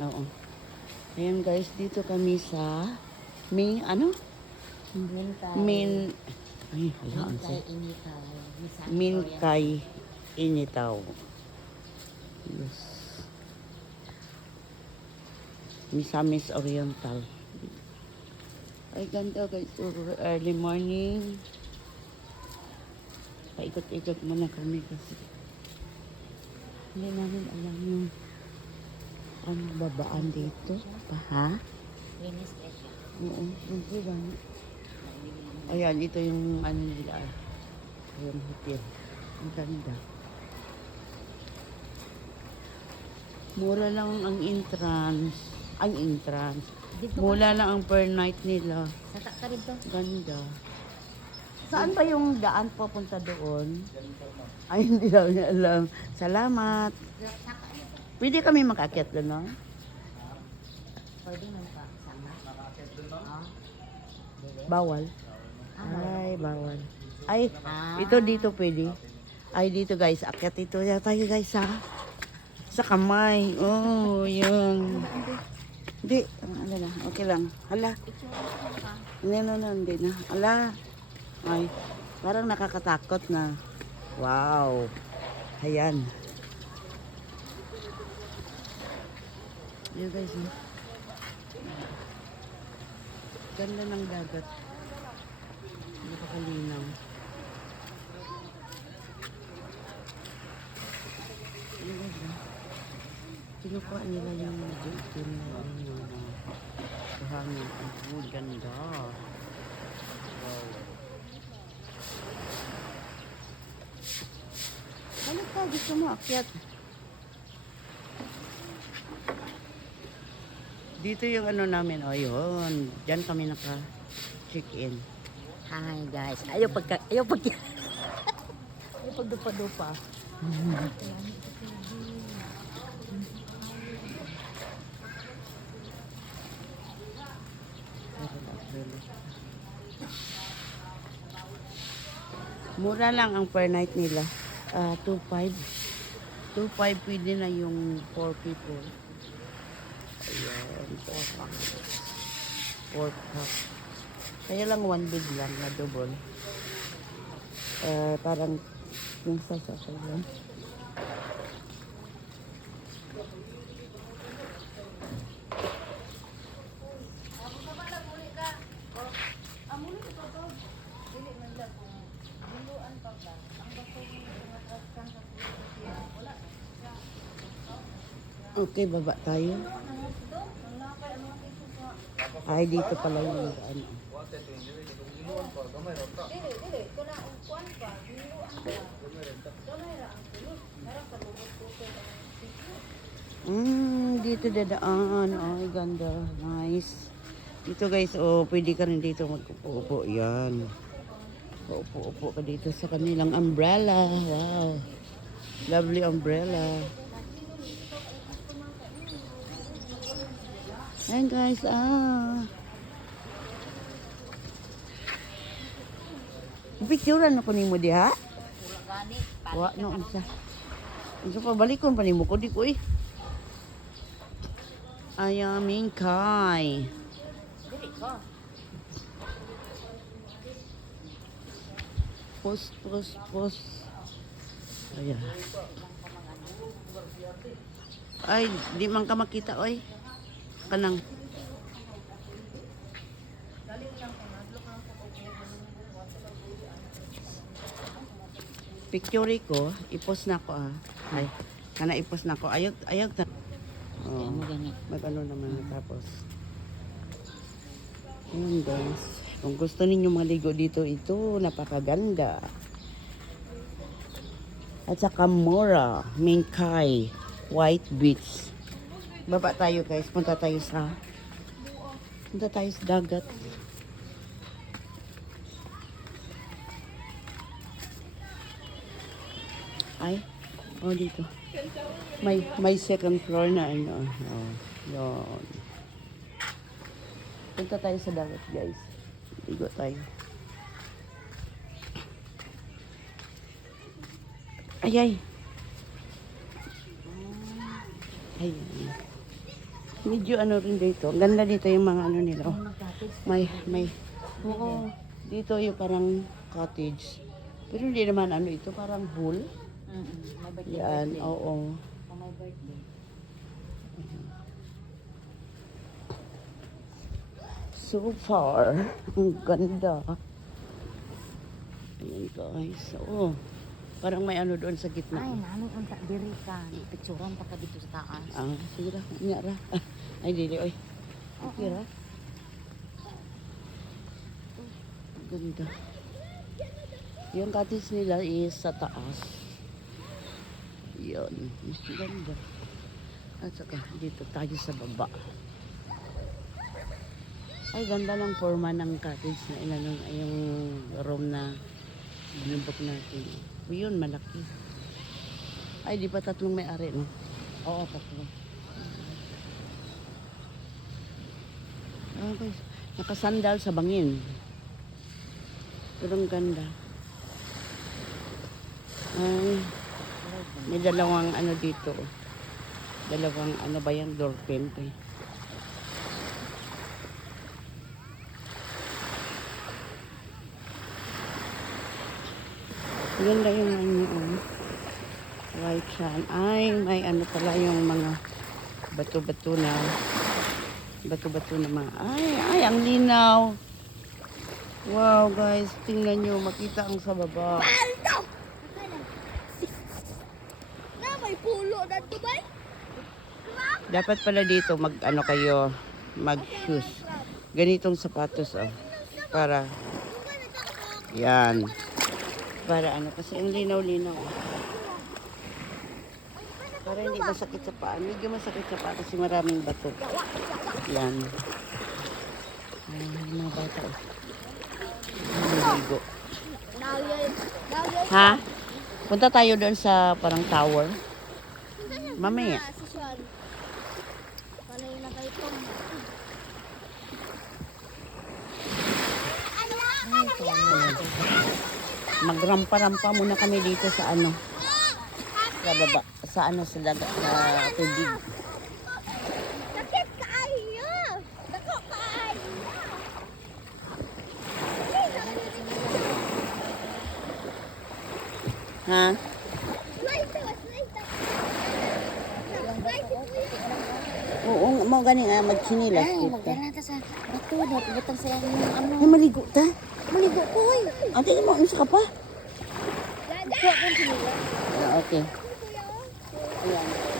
Oo. Ayan guys, dito kami sa main, ano? Mintay. Main, ay, hala, ang Mintay sa- initaw. Misamis Minkay Initaw. Yes. Misamis Oriental. Ay, ganda guys. Early morning. Paikot-ikot muna kami kasi hindi namin alam yung ano babaan dito. Pa, ha? Linis siya. Oo, hindi lang. Ayan, ito yung ano nila. Ayan, hotel. Ang ganda. Mura lang ang entrance. Ang entrance. Dito Mura lang ang per night nila. Sa ka rito. Ganda. Saan ba yung daan papunta doon? Ay, hindi namin alam. Salamat. Saka nito. Pwede kami makakyat doon, no? Pwede man pa. Sama. Oh. Bawal. Ah, Ay, bawal. Ay, Ah. ito dito pwede. Ay, dito guys. Akyat ito. Yan tayo guys ha. Sa kamay. Oh, yun. Hindi. Ano na. Okay lang. Hala. No, hindi na. Hala. Ay, parang nakakatakot na. Wow. Ayan. Yun guys. Ganda ng dagat. Hindi pa kalinaw. Yun guys. Kinukuha nila yung dito na yung buhangin. Ang ganda. Wow. Balik ka, gusto mo akyat. Dito yung ano namin, o yun. Diyan kami naka-check-in. Hi guys. Ayaw pagka ayaw pagdupa-dupa. Mura lang ang per night nila. 2.5. 2.5 pwede na yung 4 people. Ayan, 4 packs. 4 packs. Kaya lang one bed lang na double. Parang yung sasakay lang. Okay, baba tayo. Ay, dito pala yung ano. Dito dadaan. Ay, ganda. Nice. Dito guys, oh, pwede ka rin dito mag-upo-upo. Yan. Upo-upo ka dito sa kanilang umbrella. Wow. Lovely umbrella. Ayan guys, picturean ako nimo diha. Gani. Wa no unsa. Unsa pa balikon pa nimo ko di ko eh. Ayaming kay. Dili ko. Post. Ayan. Ay, di man ka makita oy. Kanang. Picture ko, i-post na ko ah. Ay, kana i-post na ko. Ayog ta. Oh, Ano gani? mag-ano naman tapos. Ayun guys. Kung gusto ninyo maligo dito, ito napakaganda. At saka Mora, Minkai, White Beach. Baba tayo guys, punta tayo sa dagat. Ay, oh dito. May second floor na ano. Oh, yun. Punta tayo sa dagat guys. Ligo tayo. Ay. Ay. Medyo ano rin dito. Ang ganda dito yung mga ano nila. Oh. May. Oo. Dito yung parang cottage. Pero hindi naman ano ito, parang pool. May birthday. Yan, oo. Oh, may birthday. So far, ang ganda. Ayan guys. Oo. Parang may ano doon sa Ay, gitna. namin unta diri ka. Picturean pa ka dito sa taas. Ah, sige ra. Nya ra. Ay, dili, oy. Okay ra. Ang ganda. Yung cottage nila is sa taas. Yun. Mas ganda. At saka, dito tayo sa baba. Ay, ganda ng forma ng cottage na inanong yung room na binubok natin. O yun, malaki. Ay, di pa tatlong may-ari, no? Oo, tatlo. Ah, guys, nakasandal sa bangin. Pero ang ganda. Ay, may dalawang ano dito. Dalawang ano ba yan? Door pin. Eh. Ganda yung ano. White sand. Ay, may ano pala yung mga bato-bato na. Bato-bato na mga. Ay, ang linaw. Wow, guys. Tingnan nyo. Makita ang sa baba. Na may pulo na Dubai. Dapat pala dito mag ano kayo. Mag shoes. Ganitong sapatos, oh. Para. Yan. Para ano. Kasi ang linaw-linaw. Oh. Para hindi masakit sa paa. Medyo masakit sa paa kasi maraming bato. Yan. Ay, mga bata. Oh. Naligo. Ha? Punta tayo doon sa parang tower. Mamaya. Si Sean. Panay na kayo po. Magrampa-rampa muna kami dito sa ano. Sa baba. Sa ano sa dagat. Sa tubig. Sakit kaayo. Dako kaayo. Ha? Slide to, slide to. Slide to. Oo, mo gani nga magchinilas Ay, dito. magdala ta sa bato. Butang sa yung ano. Ay, maligo ta. Maligo ko eh. Ate mo, isa ka pa? Dada. Ah, okay. Kuya. Ayan.